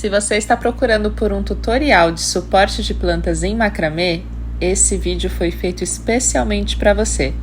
Se você está procurando por um tutorial de suporte de plantas em macramê, esse vídeo foi feito especialmente para você.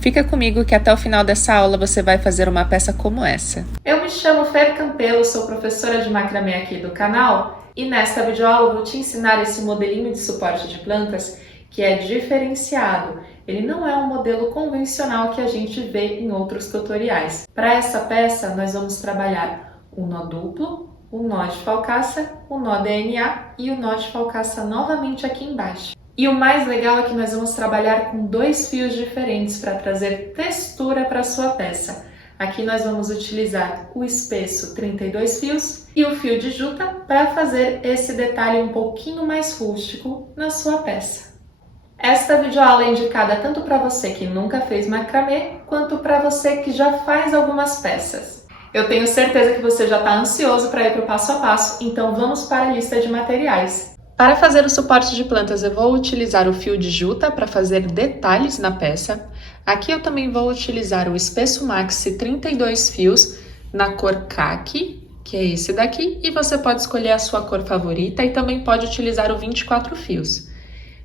Fica comigo que até o final dessa aula você vai fazer uma peça como essa. Eu me chamo Fer Campelo, sou professora de macramê aqui do canal e nesta videoaula eu vou te ensinar esse modelinho de suporte de plantas que é diferenciado. Ele não é um modelo convencional que a gente vê em outros tutoriais. Para essa peça nós vamos trabalhar o nó duplo, o nó de falcaça, o nó DNA e o nó de falcaça novamente aqui embaixo. E o mais legal é que nós vamos trabalhar com dois fios diferentes para trazer textura para a sua peça. Aqui nós vamos utilizar o espesso 32 fios e o fio de juta para fazer esse detalhe um pouquinho mais rústico na sua peça. Esta videoaula é indicada tanto para você que nunca fez macramê, quanto para você que já faz algumas peças. Eu tenho certeza que você já está ansioso para ir para o passo a passo, então vamos para a lista de materiais. Para fazer o suporte de plantas eu vou utilizar o fio de juta para fazer detalhes na peça. Aqui eu também vou utilizar o espesso maxi 32 fios na cor caqui, que é esse daqui, e você pode escolher a sua cor favorita e também pode utilizar o 24 fios.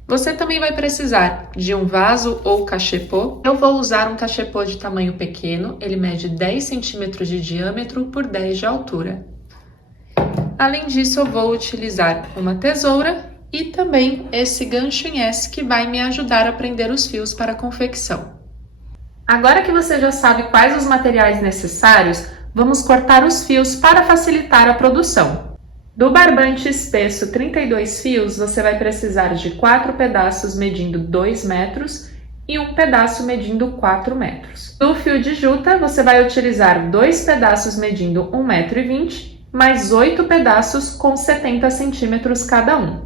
Você também vai precisar de um vaso ou cachepô. Eu vou usar um cachepô de tamanho pequeno, ele mede 10 centímetros de diâmetro por 10 de altura. Além disso, eu vou utilizar uma tesoura e também esse gancho em S que vai me ajudar a prender os fios para a confecção. Agora que você já sabe quais os materiais necessários, vamos cortar os fios para facilitar a produção. Do barbante espesso 32 fios, você vai precisar de 4 pedaços medindo 2 metros e um pedaço medindo 4 metros. Do fio de juta, você vai utilizar 2 pedaços medindo 1,20 m, mais 8 pedaços com 70 centímetros cada um.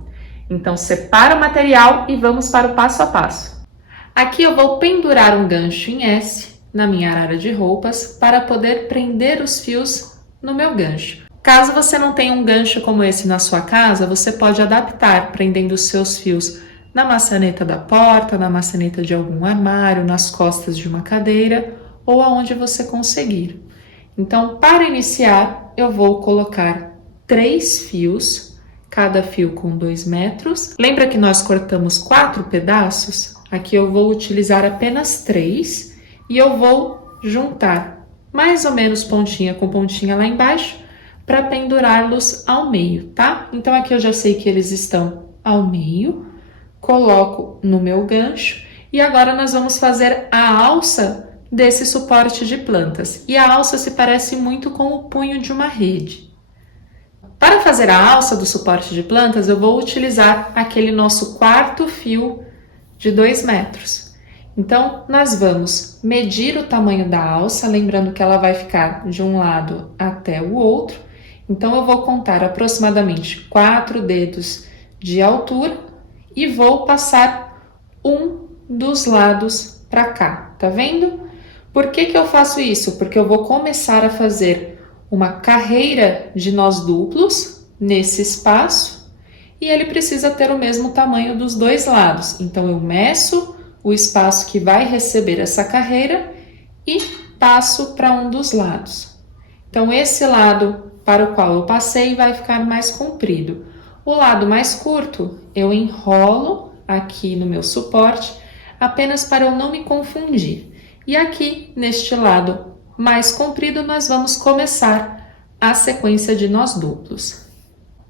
Então, separa o material e vamos para o passo a passo. Aqui eu vou pendurar um gancho em S na minha arara de roupas para poder prender os fios no meu gancho. Caso você não tenha um gancho como esse na sua casa, você pode adaptar prendendo os seus fios na maçaneta da porta, na maçaneta de algum armário, nas costas de uma cadeira ou aonde você conseguir. Então, para iniciar, eu vou colocar 3 fios, cada fio com 2 metros. Lembra que nós cortamos 4 pedaços? Aqui eu vou utilizar apenas 3 e eu vou juntar mais ou menos pontinha com pontinha lá embaixo, para pendurá-los ao meio, tá? Então aqui eu já sei que eles estão ao meio, coloco no meu gancho e agora nós vamos fazer a alça desse suporte de plantas. E a alça se parece muito com o punho de uma rede. Para fazer a alça do suporte de plantas, eu vou utilizar aquele nosso quarto fio de 2 metros. Então, nós vamos medir o tamanho da alça, lembrando que ela vai ficar de um lado até o outro. Então, eu vou contar aproximadamente 4 dedos de altura e vou passar um dos lados para cá, tá vendo? Por que que eu faço isso? Porque eu vou começar a fazer uma carreira de nós duplos nesse espaço e ele precisa ter o mesmo tamanho dos dois lados. Então, eu meço o espaço que vai receber essa carreira e passo para um dos lados. Então, esse lado para o qual eu passei vai ficar mais comprido. O lado mais curto eu enrolo aqui no meu suporte, apenas para eu não me confundir. E aqui, neste lado mais comprido, nós vamos começar a sequência de nós duplos.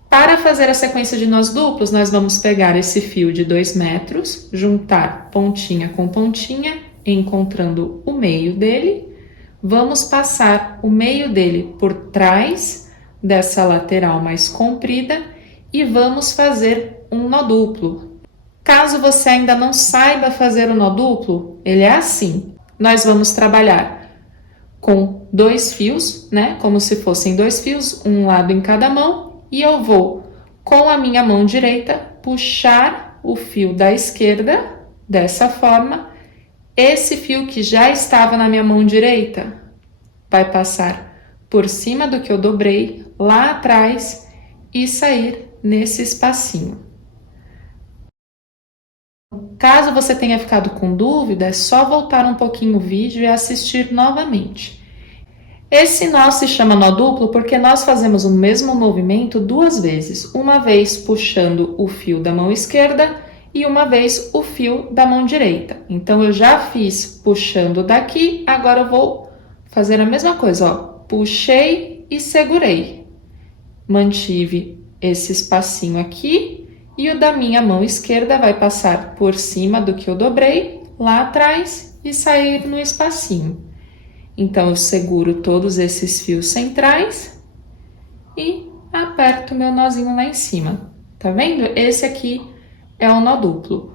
Para fazer a sequência de nós duplos, nós vamos pegar esse fio de 2 metros, juntar pontinha com pontinha, encontrando o meio dele. Vamos passar o meio dele por trás dessa lateral mais comprida e vamos fazer um nó duplo. Caso você ainda não saiba fazer o nó duplo, ele é assim. Nós vamos trabalhar com 2 fios, né? Como se fossem 2 fios, um lado em cada mão, e eu vou, com a minha mão direita, puxar o fio da esquerda, dessa forma. Esse fio que já estava na minha mão direita vai passar por cima do que eu dobrei lá atrás e sair nesse espacinho. Caso você tenha ficado com dúvida, é só voltar um pouquinho o vídeo e assistir novamente. Esse nó se chama nó duplo porque nós fazemos o mesmo movimento duas vezes, uma vez puxando o fio da mão esquerda e uma vez o fio da mão direita. Então, eu já fiz puxando daqui, agora eu vou fazer a mesma coisa, ó. Puxei e segurei. Mantive esse espacinho aqui e o da minha mão esquerda vai passar por cima do que eu dobrei lá atrás e sair no espacinho. Então, eu seguro todos esses fios centrais e aperto meu nozinho lá em cima. Tá vendo? Esse aqui é o nó duplo.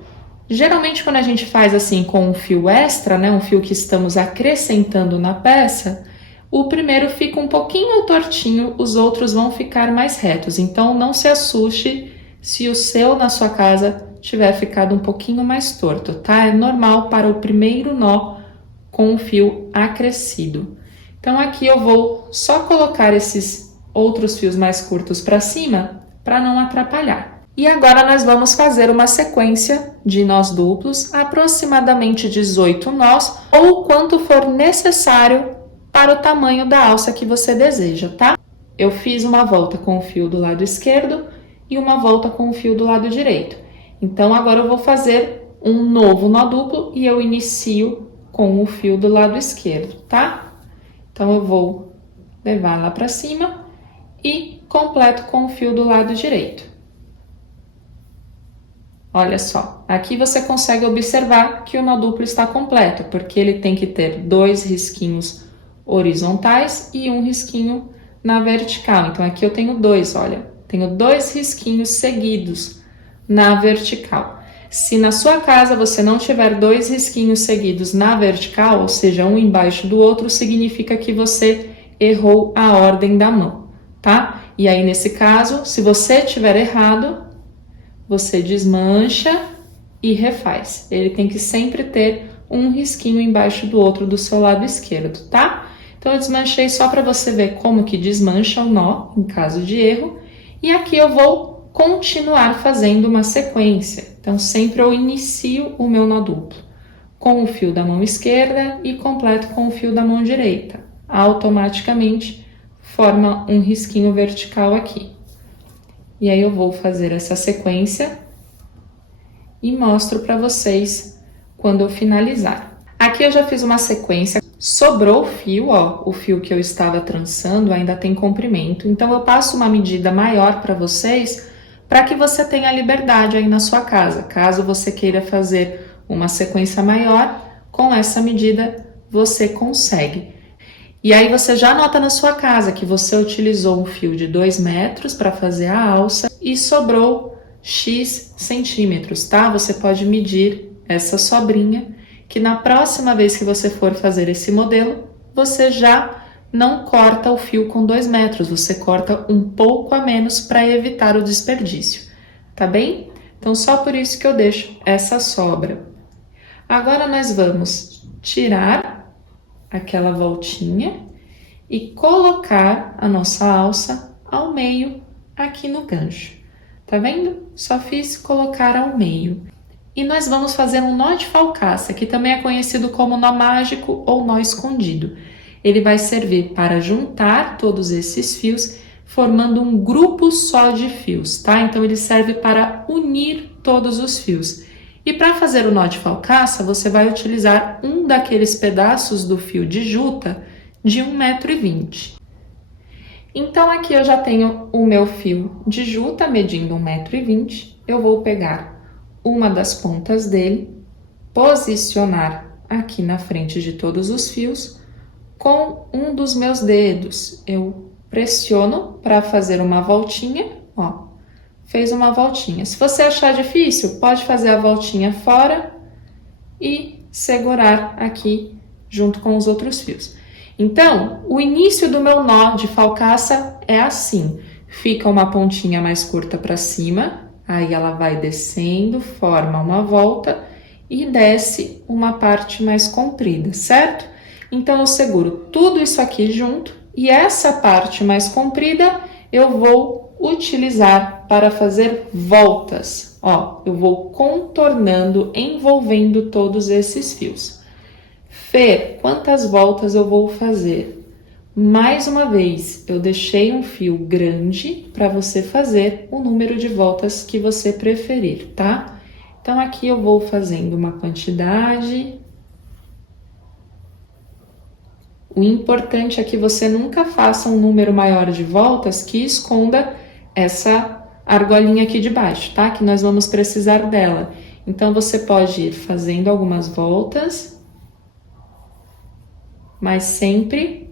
Geralmente, quando a gente faz assim com um fio extra, né, um fio que estamos acrescentando na peça, o primeiro fica um pouquinho tortinho, os outros vão ficar mais retos. Então, não se assuste se o seu na sua casa tiver ficado um pouquinho mais torto, tá? É normal para o primeiro nó com o fio acrescido. Então, aqui eu vou só colocar esses outros fios mais curtos para cima, para não atrapalhar. E agora nós vamos fazer uma sequência de nós duplos, aproximadamente 18 nós, ou quanto for necessário para o tamanho da alça que você deseja, tá? Eu fiz uma volta com o fio do lado esquerdo e uma volta com o fio do lado direito. Então, agora eu vou fazer um novo nó duplo e eu inicio com o fio do lado esquerdo, tá? Então, eu vou levar lá para cima e completo com o fio do lado direito. Olha só, aqui você consegue observar que o nó duplo está completo, porque ele tem que ter 2 risquinhos horizontais e um risquinho na vertical. Então, aqui eu tenho 2, olha, tenho 2 risquinhos seguidos na vertical. Se na sua casa você não tiver 2 risquinhos seguidos na vertical, ou seja, um embaixo do outro, significa que você errou a ordem da mão, tá? E aí, nesse caso, se você tiver errado, você desmancha e refaz. Ele tem que sempre ter um risquinho embaixo do outro do seu lado esquerdo, tá? Então, eu desmanchei só para você ver como que desmancha o nó em caso de erro. E aqui eu vou continuar fazendo uma sequência. Então, sempre eu inicio o meu nó duplo com o fio da mão esquerda e completo com o fio da mão direita. Automaticamente, forma um risquinho vertical aqui. E aí, eu vou fazer essa sequência e mostro para vocês quando eu finalizar. Aqui eu já fiz uma sequência, sobrou o fio, ó, o fio que eu estava trançando ainda tem comprimento. Então, eu passo uma medida maior para vocês, para que você tenha liberdade aí na sua casa. Caso você queira fazer uma sequência maior, com essa medida você consegue. E aí você já nota na sua casa que você utilizou um fio de 2 metros para fazer a alça e sobrou X centímetros, tá? Você pode medir essa sobrinha, que na próxima vez que você for fazer esse modelo, você já não corta o fio com 2 metros, você corta um pouco a menos para evitar o desperdício, tá bem? Então, só por isso que eu deixo essa sobra. Agora, nós vamos tirar aquela voltinha e colocar a nossa alça ao meio aqui no gancho. Tá vendo? Só fiz colocar ao meio. E nós vamos fazer um nó de falcaça, que também é conhecido como nó mágico ou nó escondido. Ele vai servir para juntar todos esses fios, formando um grupo só de fios, tá? Então, ele serve para unir todos os fios. E para fazer o nó de falcaça, você vai utilizar um daqueles pedaços do fio de juta de 1,20 m. Então, aqui eu já tenho o meu fio de juta medindo 1,20 m. Eu vou pegar uma das pontas dele, posicionar aqui na frente de todos os fios. Com um dos meus dedos, eu pressiono para fazer uma voltinha, ó, fez uma voltinha. Se você achar difícil, pode fazer a voltinha fora e segurar aqui junto com os outros fios. Então, o início do meu nó de falcaça é assim, fica uma pontinha mais curta para cima, aí ela vai descendo, forma uma volta e desce uma parte mais comprida, certo? Então, eu seguro tudo isso aqui junto e essa parte mais comprida eu vou utilizar para fazer voltas. Ó, eu vou contornando, envolvendo todos esses fios. Fê, quantas voltas eu vou fazer? Mais uma vez, eu deixei um fio grande para você fazer o número de voltas que você preferir, tá? Então, aqui eu vou fazendo uma quantidade. O importante é que você nunca faça um número maior de voltas que esconda essa argolinha aqui de baixo, tá? Que nós vamos precisar dela. Então, você pode ir fazendo algumas voltas, mas sempre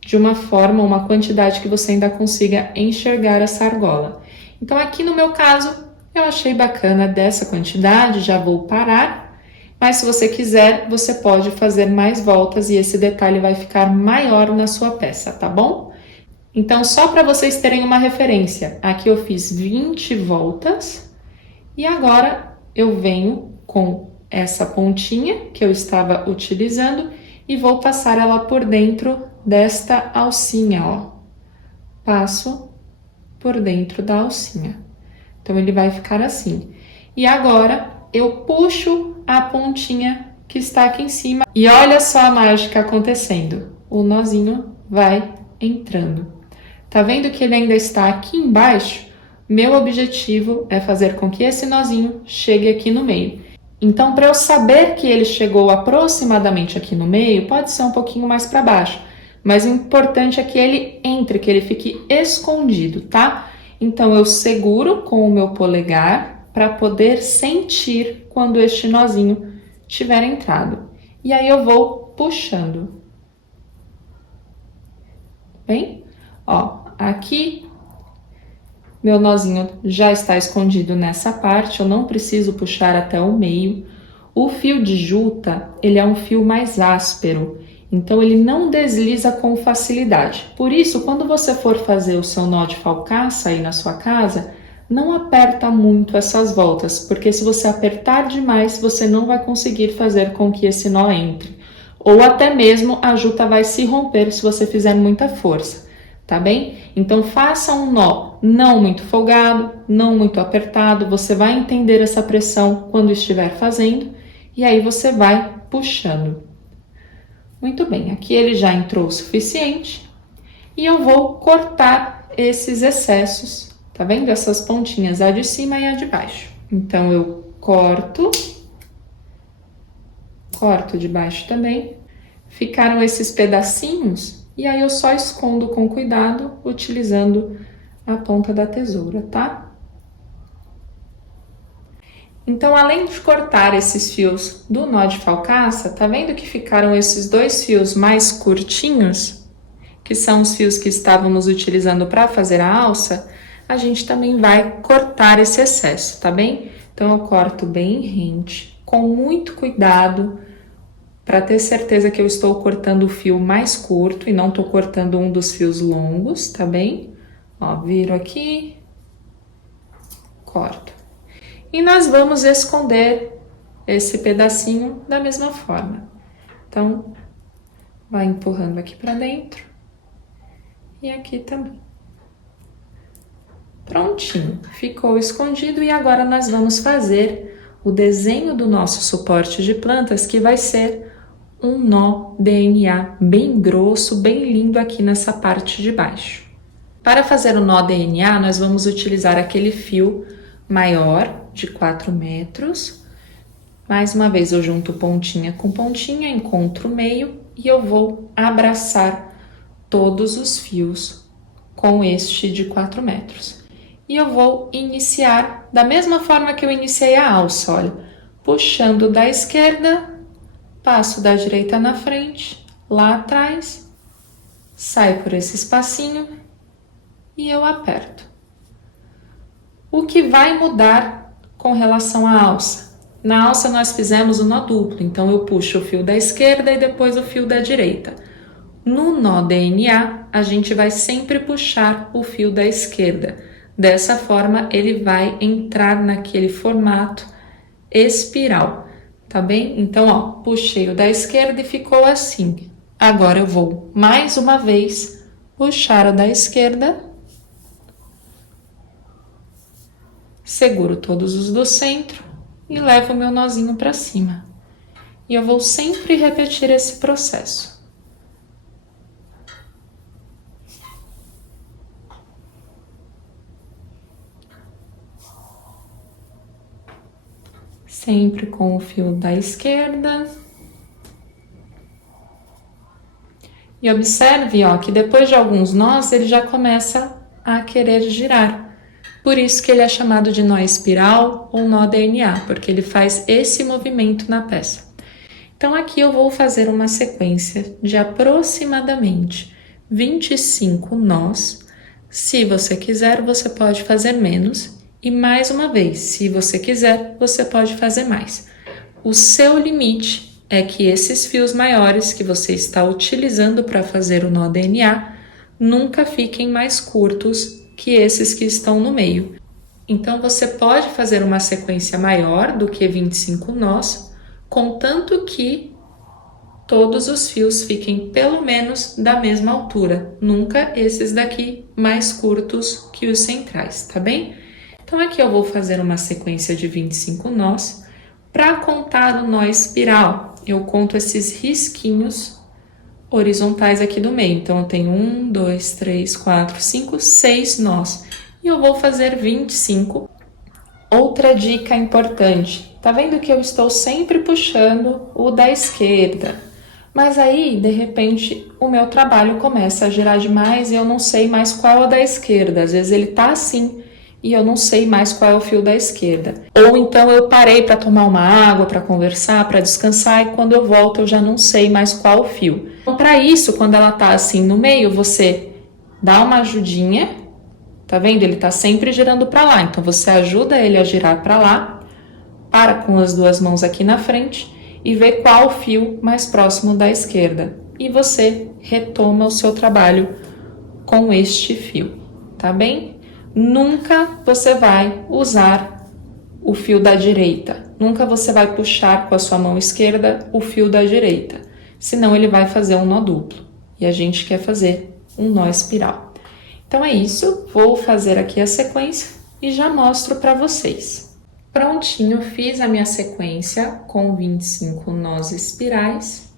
de uma forma, uma quantidade que você ainda consiga enxergar essa argola. Então, aqui no meu caso, eu achei bacana dessa quantidade, já vou parar. Mas se você quiser, você pode fazer mais voltas e esse detalhe vai ficar maior na sua peça, tá bom? Então, só para vocês terem uma referência, aqui eu fiz 20 voltas e agora eu venho com essa pontinha que eu estava utilizando e vou passar ela por dentro desta alcinha, ó. Passo por dentro da alcinha. Então, ele vai ficar assim. E agora, eu puxo a pontinha que está aqui em cima. E olha só a mágica acontecendo. O nozinho vai entrando. Tá vendo que ele ainda está aqui embaixo? Meu objetivo é fazer com que esse nozinho chegue aqui no meio. Então, para eu saber que ele chegou aproximadamente aqui no meio, pode ser um pouquinho mais para baixo. Mas o importante é que ele entre, que ele fique escondido, tá? Então, eu seguro com o meu polegar para poder sentir quando este nozinho tiver entrado. E aí eu vou puxando. Bem? Ó, aqui meu nozinho já está escondido nessa parte, eu não preciso puxar até o meio. O fio de juta, ele é um fio mais áspero, então ele não desliza com facilidade. Por isso, quando você for fazer o seu nó de falcaça aí na sua casa, não aperta muito essas voltas, porque se você apertar demais, você não vai conseguir fazer com que esse nó entre. Ou até mesmo a juta vai se romper se você fizer muita força, tá bem? Então faça um nó não muito folgado, não muito apertado, você vai entender essa pressão quando estiver fazendo, e aí você vai puxando. Muito bem, aqui ele já entrou o suficiente, e eu vou cortar esses excessos. Tá vendo? Essas pontinhas, a de cima e a de baixo. Então, eu corto de baixo também. Ficaram esses pedacinhos e aí eu só escondo com cuidado, utilizando a ponta da tesoura, tá? Então, além de cortar esses fios do nó de falcaça, tá vendo que ficaram esses dois fios mais curtinhos? Que são os fios que estávamos utilizando para fazer a alça? A gente também vai cortar esse excesso, tá bem? Então, eu corto bem rente, com muito cuidado, para ter certeza que eu estou cortando o fio mais curto e não estou cortando um dos fios longos, tá bem? Ó, viro aqui, corto. E nós vamos esconder esse pedacinho da mesma forma. Então, vai empurrando aqui para dentro e aqui também. Prontinho, ficou escondido e agora nós vamos fazer o desenho do nosso suporte de plantas, que vai ser um nó DNA bem grosso, bem lindo aqui nessa parte de baixo. Para fazer o nó DNA, nós vamos utilizar aquele fio maior de 4 metros. Mais uma vez eu junto pontinha com pontinha, encontro o meio e eu vou abraçar todos os fios com este de 4 metros. E eu vou iniciar da mesma forma que eu iniciei a alça, olha, puxando da esquerda, passo da direita na frente, lá atrás, sai por esse espacinho e eu aperto. O que vai mudar com relação à alça? Na alça nós fizemos o nó duplo, então eu puxo o fio da esquerda e depois o fio da direita. No nó DNA, a gente vai sempre puxar o fio da esquerda. Dessa forma, ele vai entrar naquele formato espiral, tá bem? Então, ó, puxei o da esquerda e ficou assim. Agora eu vou, mais uma vez, puxar o da esquerda. Seguro todos os do centro e levo o meu nozinho para cima. E eu vou sempre repetir esse processo. sempre com o fio da esquerda. E observe, ó, que depois de alguns nós, ele já começa a querer girar. Por isso que ele é chamado de nó espiral ou nó DNA, porque ele faz esse movimento na peça. Então, aqui eu vou fazer uma sequência de aproximadamente 25 nós. Se você quiser, você pode fazer menos. E mais uma vez, se você quiser, você pode fazer mais. O seu limite é que esses fios maiores que você está utilizando para fazer o nó DNA nunca fiquem mais curtos que esses que estão no meio. Então, você pode fazer uma sequência maior do que 25 nós, contanto que todos os fios fiquem pelo menos da mesma altura, nunca esses daqui mais curtos que os centrais, tá bem? Então, aqui eu vou fazer uma sequência de 25 nós. Para contar o nó espiral, eu conto esses risquinhos horizontais aqui do meio. Então, eu tenho 1, 2, 3, 4, 5, 6 nós. E eu vou fazer 25. Outra dica importante, tá vendo que eu estou sempre puxando o da esquerda? Mas aí, de repente, o meu trabalho começa a girar demais e eu não sei mais qual é o da esquerda. Às vezes ele tá assim e eu não sei mais qual é o fio da esquerda. Ou então eu parei para tomar uma água, para conversar, para descansar e quando eu volto eu já não sei mais qual o fio. Então, para isso, quando ela tá assim no meio, você dá uma ajudinha, tá vendo? Ele tá sempre girando para lá, então você ajuda ele a girar para lá, para com as duas mãos aqui na frente e vê qual o fio mais próximo da esquerda. E você retoma o seu trabalho com este fio, tá bem? Nunca você vai usar o fio da direita. Nunca você vai puxar com a sua mão esquerda o fio da direita. Senão ele vai fazer um nó duplo. E a gente quer fazer um nó espiral. Então é isso. Vou fazer aqui a sequência e já mostro para vocês. Prontinho, fiz a minha sequência com 25 nós espirais.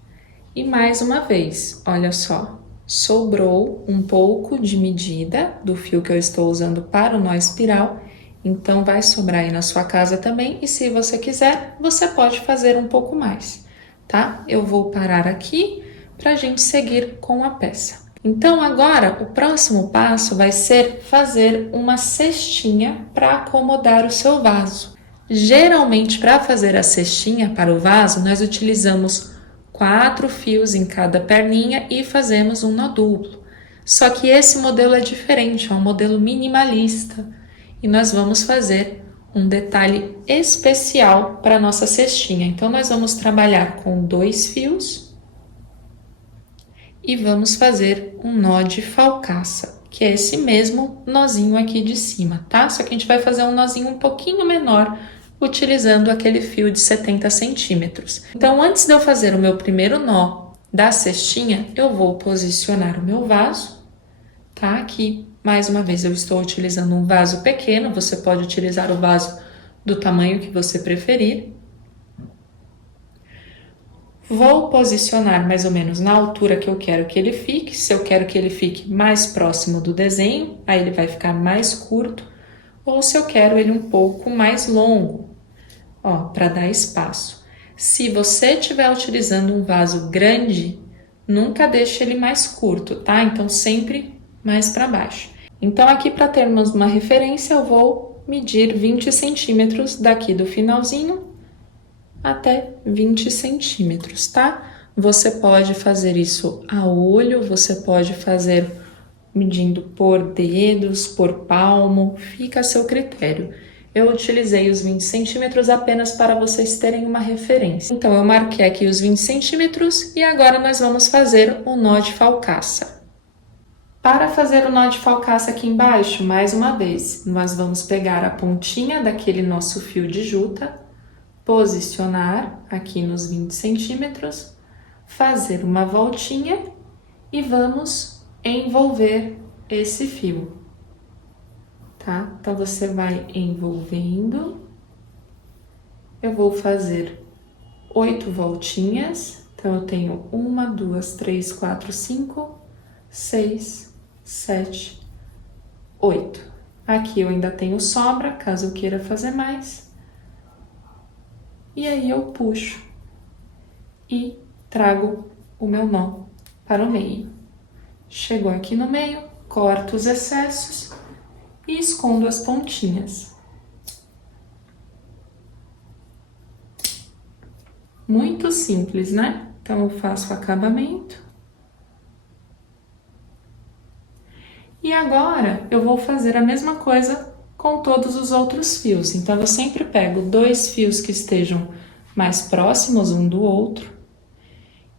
E mais uma vez, olha só. Sobrou um pouco de medida do fio que eu estou usando para o nó espiral, então vai sobrar aí na sua casa também, e se você quiser, você pode fazer um pouco mais, tá? Eu vou parar aqui para a gente seguir com a peça. Então agora, o próximo passo vai ser fazer uma cestinha para acomodar o seu vaso. Geralmente, para fazer a cestinha para o vaso, nós utilizamos 4 fios em cada perninha e fazemos um nó duplo. Só que esse modelo é diferente, é um modelo minimalista. E nós vamos fazer um detalhe especial para a nossa cestinha. Então, nós vamos trabalhar com 2 fios e vamos fazer um nó de falcaça, que é esse mesmo nozinho aqui de cima, tá? Só que a gente vai fazer um nozinho um pouquinho menor, utilizando aquele fio de 70 centímetros. Então, antes de eu fazer o meu primeiro nó da cestinha, eu vou posicionar o meu vaso, tá? Aqui, mais uma vez, eu estou utilizando um vaso pequeno, você pode utilizar o vaso do tamanho que você preferir. Vou posicionar mais ou menos na altura que eu quero que ele fique. Se eu quero que ele fique mais próximo do desenho, aí ele vai ficar mais curto. Ou se eu quero ele um pouco mais longo, ó, para dar espaço. Se você estiver utilizando um vaso grande, nunca deixe ele mais curto, tá? Então, sempre mais para baixo. Então, aqui para termos uma referência, eu vou medir 20 centímetros daqui do finalzinho até 20 centímetros, tá? Você pode fazer isso a olho, você pode fazer medindo por dedos, por palmo, fica a seu critério. Eu utilizei os 20 centímetros apenas para vocês terem uma referência. Então, eu marquei aqui os 20 centímetros e agora nós vamos fazer o nó de falcaça. Para fazer o nó de falcaça aqui embaixo, mais uma vez, nós vamos pegar a pontinha daquele nosso fio de juta, posicionar aqui nos 20 centímetros, fazer uma voltinha e vamos envolver esse fio, tá? Então, você vai envolvendo. Eu vou fazer 8 voltinhas. Então, eu tenho 1, 2, 3, 4, 5, 6, 7, 8. Aqui eu ainda tenho sobra, caso eu queira fazer mais. e aí eu puxo e trago o meu nó para o meio. Chegou aqui no meio, corto os excessos e escondo as pontinhas. Muito simples, né? Então, eu faço o acabamento. E agora, eu vou fazer a mesma coisa com todos os outros fios. Então, eu sempre pego 2 fios que estejam mais próximos um do outro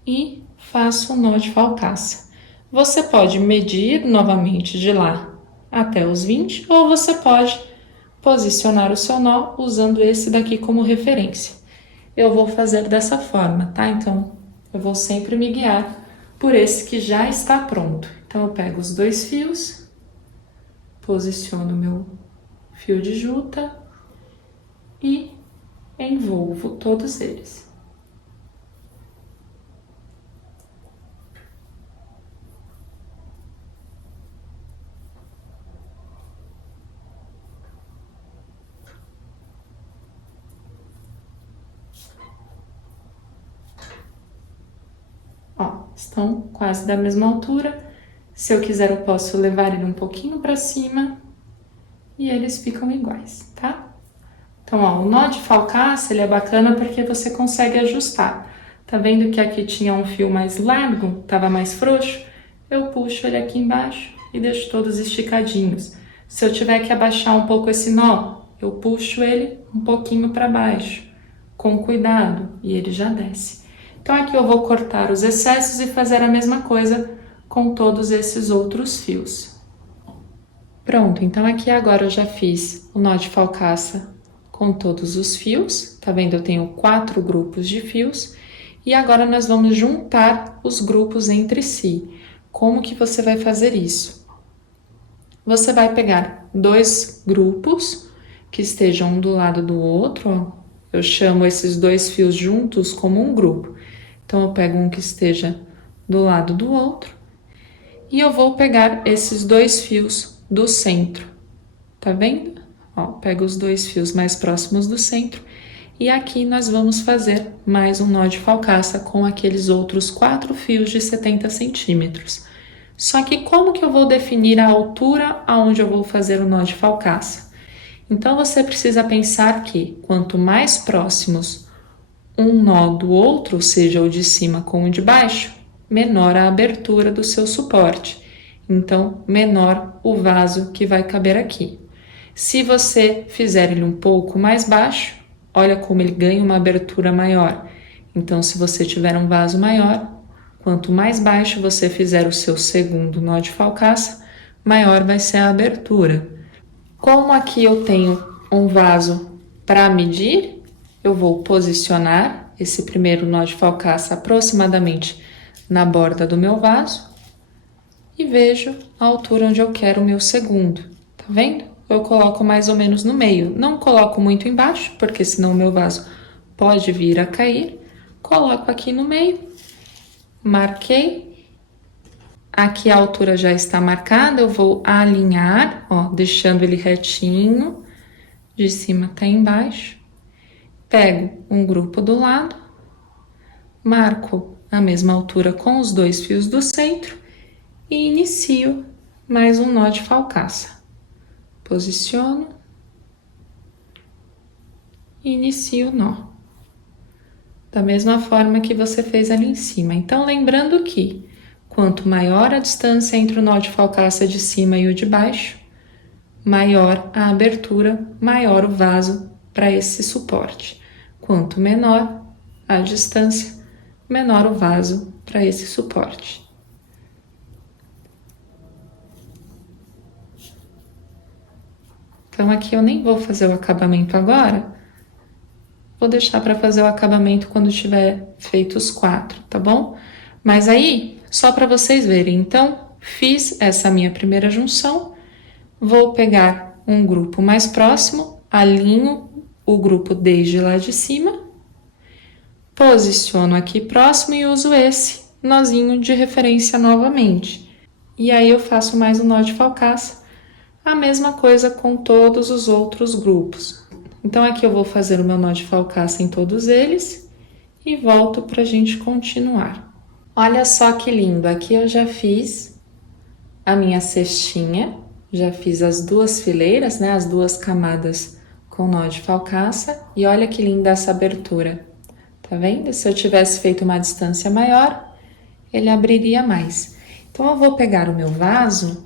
e faço o nó de falcaça. Você pode medir novamente de lá até os 20, ou você pode posicionar o seu nó usando esse daqui como referência. Eu vou fazer dessa forma, tá? Então, eu vou sempre me guiar por esse que já está pronto. Então, eu pego os 2 fios, posiciono o meu fio de juta e envolvo todos eles. Ó, estão quase da mesma altura. Se eu quiser, eu posso levar ele um pouquinho para cima e eles ficam iguais, tá? Então, ó, o nó de falcaça, ele é bacana porque você consegue ajustar. Tá vendo que aqui tinha um fio mais largo, tava mais frouxo? Eu puxo ele aqui embaixo e deixo todos esticadinhos. Se eu tiver que abaixar um pouco esse nó, eu puxo ele um pouquinho para baixo, com cuidado, e ele já desce. Então, aqui eu vou cortar os excessos e fazer a mesma coisa com todos esses outros fios. Pronto, então aqui agora eu já fiz o nó de falcaça com todos os fios. Tá vendo? Eu tenho 4 grupos de fios. E agora nós vamos juntar os grupos entre si. Como que você vai fazer isso? Você vai pegar 2 grupos que estejam um do lado do outro, ó. Eu chamo esses 2 fios juntos como um grupo. Então, eu pego um que esteja do lado do outro e eu vou pegar esses 2 fios do centro. Tá vendo? Ó, pego os 2 fios mais próximos do centro e aqui nós vamos fazer mais um nó de falcaça com aqueles outros 4 fios de 70 centímetros. Só que como que eu vou definir a altura aonde eu vou fazer o nó de falcaça? Então, você precisa pensar que quanto mais próximos um nó do outro, seja o de cima com o de baixo, menor a abertura do seu suporte. Então, menor o vaso que vai caber aqui. Se você fizer ele um pouco mais baixo, olha como ele ganha uma abertura maior. Então, se você tiver um vaso maior, quanto mais baixo você fizer o seu segundo nó de falcaça, maior vai ser a abertura. Como aqui eu tenho um vaso para medir, eu vou posicionar esse primeiro nó de falcaça aproximadamente na borda do meu vaso e vejo a altura onde eu quero o meu segundo. Tá vendo? Eu coloco mais ou menos no meio. Não coloco muito embaixo, porque senão o meu vaso pode vir a cair. Coloco aqui no meio, marquei. Aqui a altura já está marcada, eu vou alinhar, ó, deixando ele retinho, de cima até embaixo. Pego um grupo do lado, marco a mesma altura com os 2 fios do centro e inicio mais um nó de falcaça. Posiciono e inicio o nó. Da mesma forma que você fez ali em cima. Então, lembrando que quanto maior a distância entre o nó de falcaça de cima e o de baixo, maior a abertura, maior o vaso para esse suporte. Quanto menor a distância, menor o vaso para esse suporte. Então, aqui eu nem vou fazer o acabamento agora, vou deixar para fazer o acabamento quando tiver feito os 4, tá bom? Mas aí, só para vocês verem, então, fiz essa minha primeira junção, vou pegar um grupo mais próximo, alinho o grupo desde lá de cima, posiciono aqui próximo e uso esse nozinho de referência novamente. E aí eu faço mais um nó de falcaça, a mesma coisa com todos os outros grupos. Então aqui eu vou fazer o meu nó de falcaça em todos eles e volto pra gente continuar. Olha só que lindo, aqui eu já fiz a minha cestinha, já fiz as duas fileiras, né, as duas camadas com nó de falcaça e olha que linda essa abertura, tá vendo? Se eu tivesse feito uma distância maior, ele abriria mais. Então eu vou pegar o meu vaso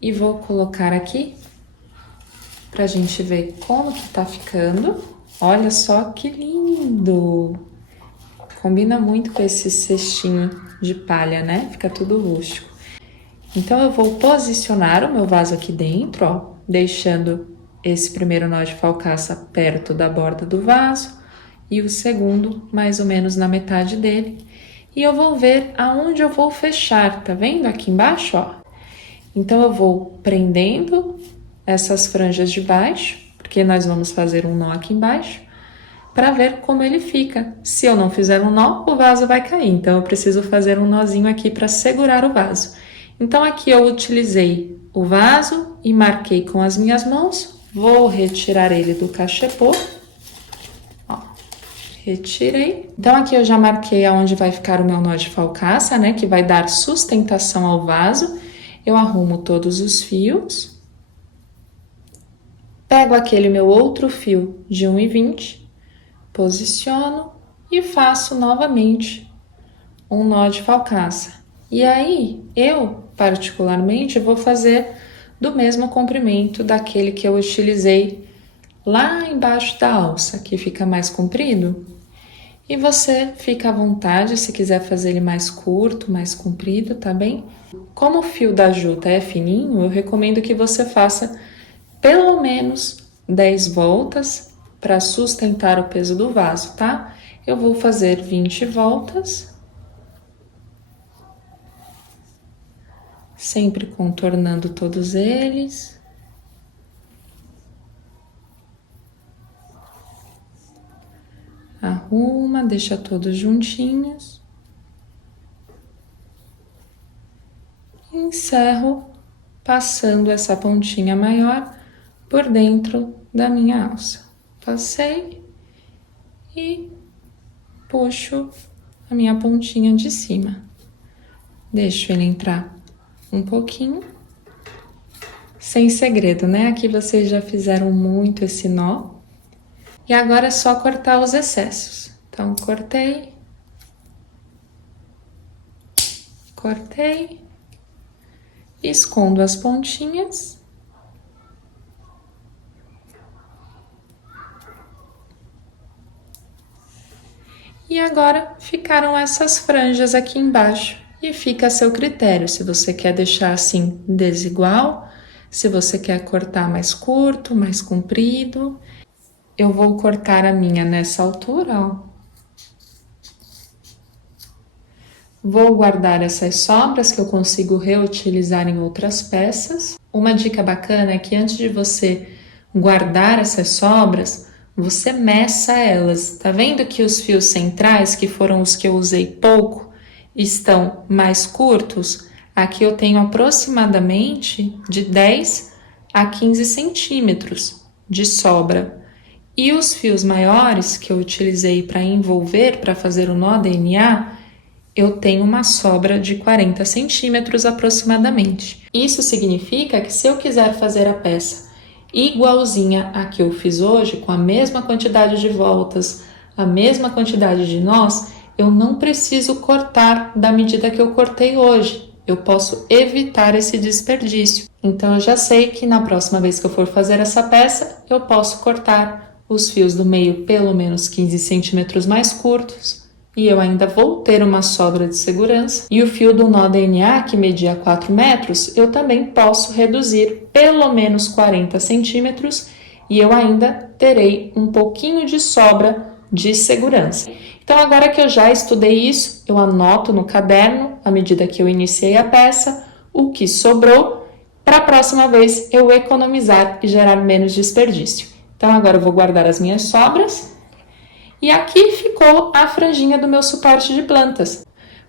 e vou colocar aqui pra gente ver como que tá ficando. Olha só que lindo! Combina muito com esse cestinho de palha, né? Fica tudo rústico. Então eu vou posicionar o meu vaso aqui dentro, ó, deixando esse primeiro nó de falcaça perto da borda do vaso e o segundo mais ou menos na metade dele. E eu vou ver aonde eu vou fechar, tá vendo aqui embaixo, ó? Então eu vou prendendo essas franjas de baixo, porque nós vamos fazer um nó aqui embaixo, para ver como ele fica. Se eu não fizer um nó, o vaso vai cair, então eu preciso fazer um nozinho aqui para segurar o vaso. Então aqui eu utilizei o vaso e marquei com as minhas mãos, vou retirar ele do cachepô. Retirei. Então aqui eu já marquei aonde vai ficar o meu nó de falcaça, né, que vai dar sustentação ao vaso. Eu arrumo todos os fios. Pego aquele meu outro fio de 1,20, posiciono e faço novamente um nó de falcaça. E aí, eu particularmente vou fazer do mesmo comprimento daquele que eu utilizei lá embaixo da alça, que fica mais comprido. E você fica à vontade se quiser fazer ele mais curto, mais comprido, tá bem? Como o fio da juta é fininho, eu recomendo que você faça pelo menos 10 voltas para sustentar o peso do vaso, tá? Eu vou fazer 20 voltas, sempre contornando todos eles. Arruma, deixa todos juntinhos. Encerro passando essa pontinha maior por dentro da minha alça. Passei e puxo a minha pontinha de cima. Deixo ele entrar um pouquinho. Sem segredo, né? Aqui vocês já fizeram muito esse nó. E agora é só cortar os excessos. Então, cortei. Cortei. Escondo as pontinhas. E agora ficaram essas franjas aqui embaixo. E fica a seu critério, se você quer deixar assim desigual, se você quer cortar mais curto, mais comprido. Eu vou cortar a minha nessa altura, ó. Vou guardar essas sobras que eu consigo reutilizar em outras peças. Uma dica bacana é que antes de você guardar essas sobras, você meça elas. Tá vendo que os fios centrais, que foram os que eu usei pouco, estão mais curtos? Aqui eu tenho aproximadamente de 10 a 15 centímetros de sobra. E os fios maiores que eu utilizei para envolver, para fazer o nó DNA, eu tenho uma sobra de 40 centímetros aproximadamente. Isso significa que se eu quiser fazer a peça igualzinha a que eu fiz hoje, com a mesma quantidade de voltas, a mesma quantidade de nós, eu não preciso cortar da medida que eu cortei hoje. Eu posso evitar esse desperdício. Então eu já sei que na próxima vez que eu for fazer essa peça, eu posso cortar os fios do meio pelo menos 15 centímetros mais curtos e eu ainda vou ter uma sobra de segurança. E o fio do nó DNA, que media 4 metros, eu também posso reduzir pelo menos 40 centímetros e eu ainda terei um pouquinho de sobra de segurança. Então, agora que eu já estudei isso, eu anoto no caderno, à medida que eu iniciei a peça, o que sobrou, para a próxima vez eu economizar e gerar menos desperdício. Então, agora eu vou guardar as minhas sobras. E aqui ficou a franjinha do meu suporte de plantas.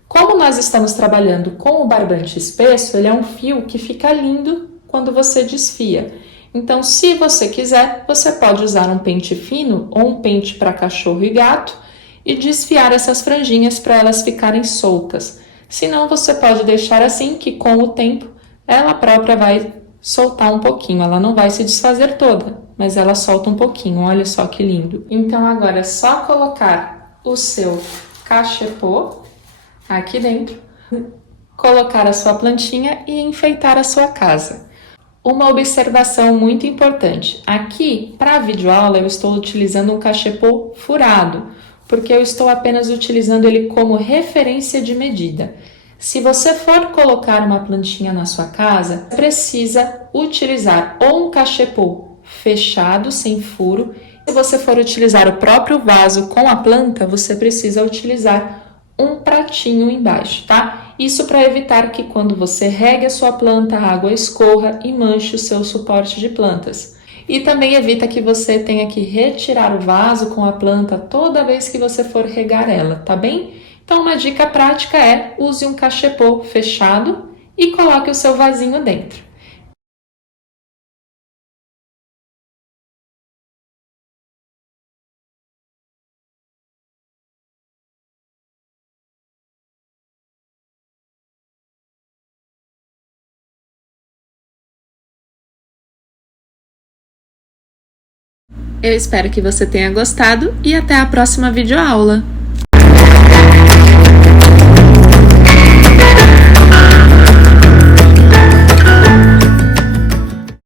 Como nós estamos trabalhando com o barbante espesso, ele é um fio que fica lindo quando você desfia. Então, se você quiser, você pode usar um pente fino ou um pente para cachorro e gato e desfiar essas franjinhas para elas ficarem soltas. Se não, você pode deixar assim que com o tempo ela própria vai soltar um pouquinho. Ela não vai se desfazer toda, mas ela solta um pouquinho. Olha só que lindo. Então agora é só colocar o seu cachepô aqui dentro, colocar a sua plantinha e enfeitar a sua casa. Uma observação muito importante. Aqui, para a videoaula, eu estou utilizando um cachepô furado, porque eu estou apenas utilizando ele como referência de medida. Se você for colocar uma plantinha na sua casa, precisa utilizar ou um cachepô fechado, sem furo. Se você for utilizar o próprio vaso com a planta, você precisa utilizar um pratinho embaixo, tá? Isso para evitar que quando você regue a sua planta, a água escorra e manche o seu suporte de plantas. E também evita que você tenha que retirar o vaso com a planta toda vez que você for regar ela, tá bem? Então, uma dica prática é use um cachepô fechado e coloque o seu vasinho dentro. Eu espero que você tenha gostado e até a próxima videoaula!